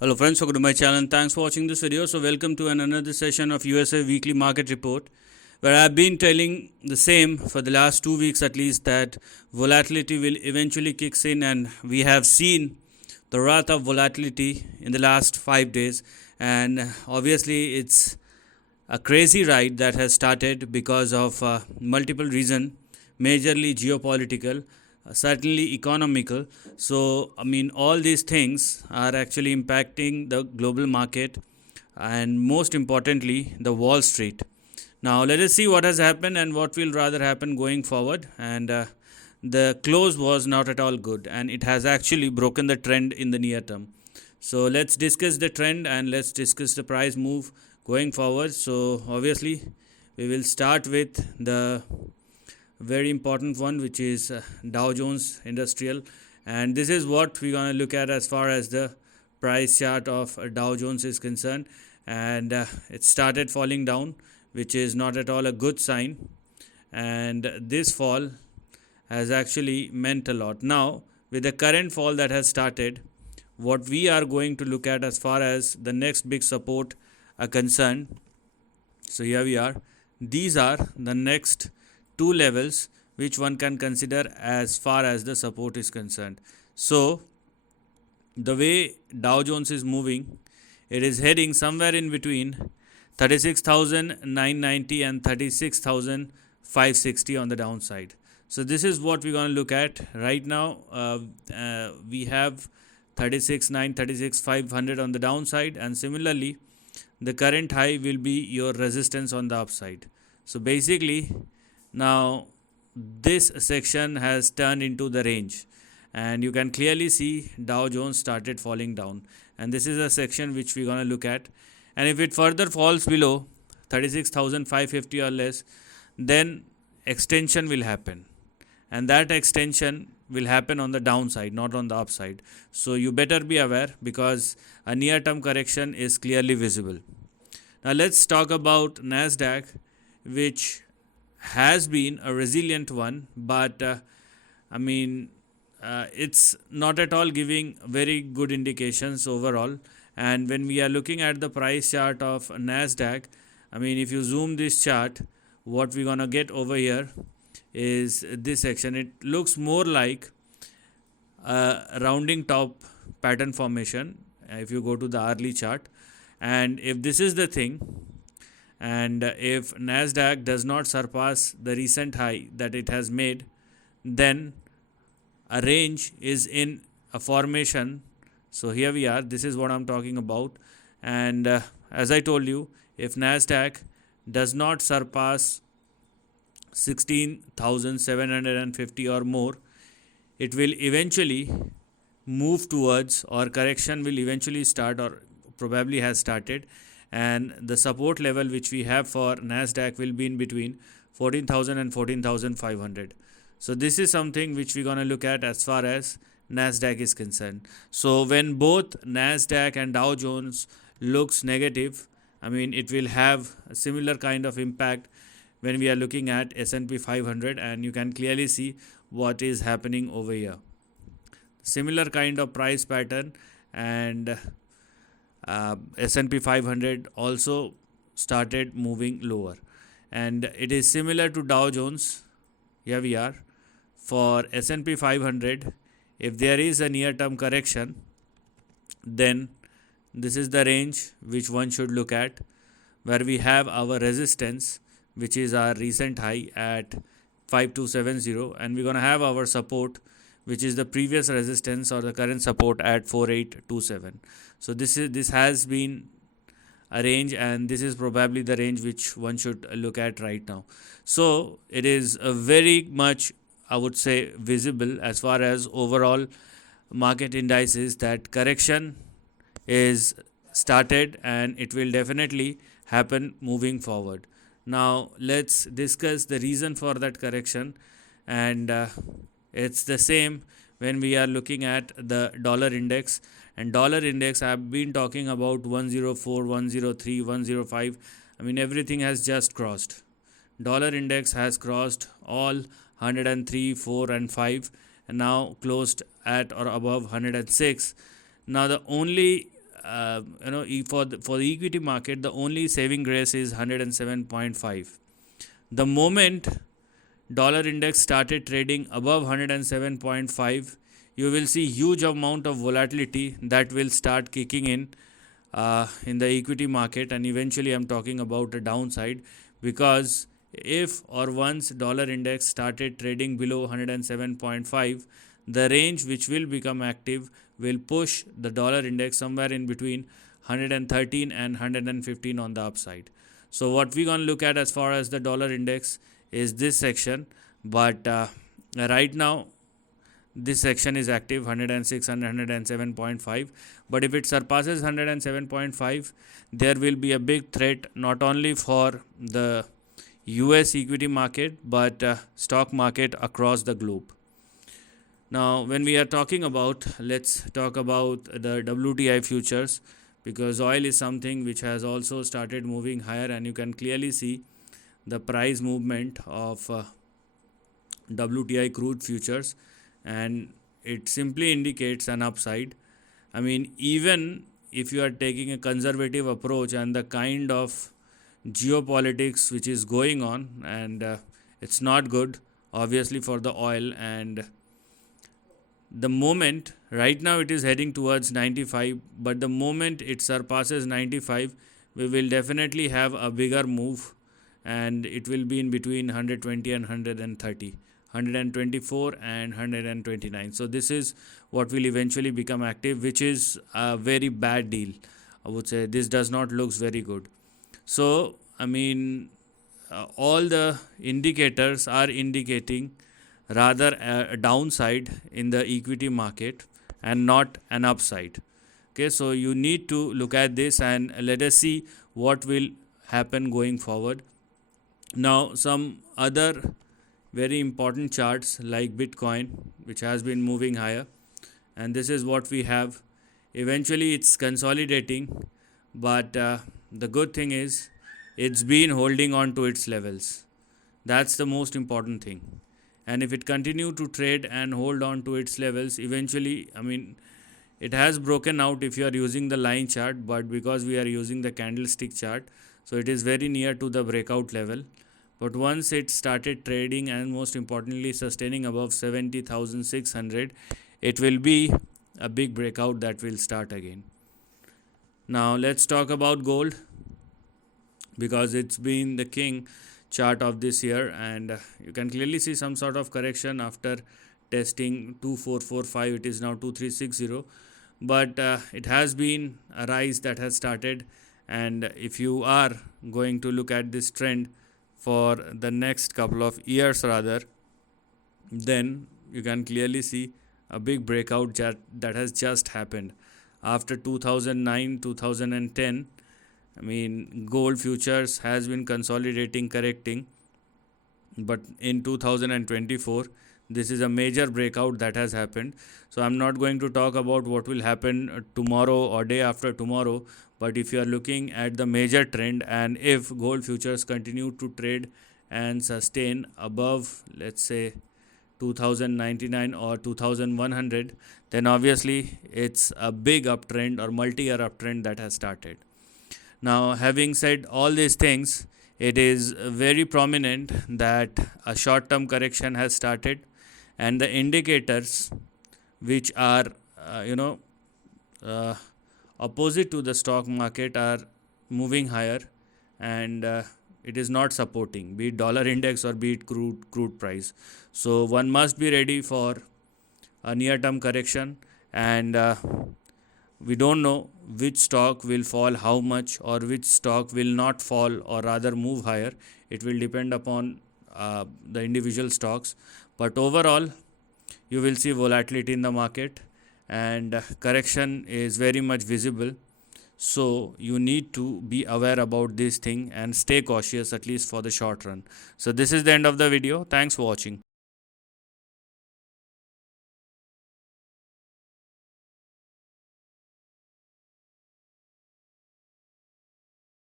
Hello friends, welcome to my channel and thanks for watching this video. So welcome to another session of USA Weekly Market Report, where I've been telling the same for the last 2 weeks at least, that volatility will eventually kicks in, and we have seen the wrath of volatility in the last 5 days. And obviously it's a crazy ride that has started because of multiple reasons, majorly geopolitical, certainly economical. So all these things are actually impacting the global market, and most importantly the Wall Street. Now let us see what has happened and what will rather happen going forward. And the close was not at all good, and it has actually broken the trend in the near term. So let's discuss the trend and let's discuss the price move going forward. So obviously we will start with the very important one, which is Dow Jones Industrial, and this is what we're going to look at as far as the price chart of Dow Jones is concerned. And it started falling down, which is not at all a good sign, and this fall has actually meant a lot. Now with the current fall that has started, what we are going to look at as far as the next big support are concerned. So here we are. These are the next two levels which one can consider as far as the support is concerned. So the way Dow Jones is moving, it is heading somewhere in between 36,990 and 36,560 on the downside. So this is what we're going to look at right now. We have 36,900, 36,500 on the downside, and similarly the current high will be your resistance on the upside. So basically now this section has turned into the range, and you can clearly see Dow Jones started falling down, and this is a section which we're going to look at. And if it further falls below 36,550 or less, then extension will happen, and that extension will happen on the downside, not on the upside. So you better be aware, because a near term correction is clearly visible. Now let's talk about NASDAQ, which has been a resilient one, but it's not at all giving very good indications overall. And when we are looking at the price chart of NASDAQ, if you zoom this chart, what we're gonna get over here is this section. It looks more like a rounding top pattern formation if you go to the hourly chart. And if this is the thing, and if NASDAQ does not surpass the recent high that it has made, then a range is in a formation. So here we are, this is what I'm talking about. And as I told you, if NASDAQ does not surpass 16,750 or more, it will eventually move towards, or correction will eventually start, or probably has started. And the support level which we have for NASDAQ will be in between 14,000 and 14,500. So this is something which we're going to look at as far as NASDAQ is concerned. So when both NASDAQ and Dow Jones looks negative, it will have a similar kind of impact when we are looking at S&P 500, and you can clearly see what is happening over here. Similar kind of price pattern, and S&P 500 also started moving lower, and it is similar to Dow Jones. Here we are. For S&P 500, if there is a near term correction, then this is the range which one should look at, where we have our resistance, which is our recent high at 5270, and we're going to have our support, which is the previous resistance or the current support at 4827. So this has been a range, and this is probably the range which one should look at right now. So it is a very much, I would say, visible as far as overall market indices that correction is started, and it will definitely happen moving forward. Now let's discuss the reason for that correction, and it's the same when we are looking at the dollar index. And dollar index, I've been talking about 104, 103, 105. Everything has just crossed. Dollar index has crossed all 103, 4 and 5, and now closed at or above 106. Now the only for the equity market, the only saving grace is 107.5. The moment dollar index started trading above 107.5, you will see huge amount of volatility that will start kicking in the equity market, and eventually I'm talking about a downside, because if or once dollar index started trading below 107.5, the range which will become active will push the dollar index somewhere in between 113 and 115 on the upside. So what we're going to look at as far as the dollar index is this section, but right now this section is active 106 and 107.5, but if it surpasses 107.5, there will be a big threat not only for the US equity market but stock market across the globe. Now when we are talking about, let's talk about the WTI futures, because oil is something which has also started moving higher, and you can clearly see the price movement of WTI crude futures, and it simply indicates an upside. I mean, even if you are taking a conservative approach and the kind of geopolitics which is going on, and it's not good obviously for the oil, and the moment right now it is heading towards 95, but the moment it surpasses 95, we will definitely have a bigger move, and it will be in between 120 and 130, 124 and 129. So this is what will eventually become active, which is a very bad deal. I would say this does not looks very good. So I mean, all the indicators are indicating rather a downside in the equity market and not an upside. Okay, so you need to look at this and let us see what will happen going forward. Now some other very important charts like Bitcoin, which has been moving higher, and this is what we have. Eventually it's consolidating, but the good thing is it's been holding on to its levels. That's the most important thing. And if it continue to trade and hold on to its levels, eventually, I mean, it has broken out if you are using the line chart, but because we are using the candlestick chart, so it is very near to the breakout level. But once it started trading and most importantly sustaining above 70,600, it will be a big breakout that will start again. Now let's talk about gold, because it's been the king chart of this year, and you can clearly see some sort of correction after testing 2445. It is now 2360, but it has been a rise that has started, and if you are going to look at this trend for the next couple of years rather, then you can clearly see a big breakout that has just happened after 2009 2010. I mean, gold futures has been consolidating, correcting, but in 2024 this is a major breakout that has happened. So I'm not going to talk about what will happen tomorrow or day after tomorrow, but if you are looking at the major trend, and if gold futures continue to trade and sustain above, let's say 2099 or 2100, then obviously it's a big uptrend or multi-year uptrend that has started. Now having said all these things, it is very prominent that a short-term correction has started, and the indicators which are opposite to the stock market are moving higher, and it is not supporting, be it dollar index or be it crude price. So one must be ready for a near-term correction, and we don't know which stock will fall how much, or which stock will not fall or rather move higher. It will depend upon the individual stocks, but overall you will see volatility in the market, and correction is very much visible. So you need to be aware about this thing and stay cautious, at least for the short run. So this is the end of the video. Thanks for watching.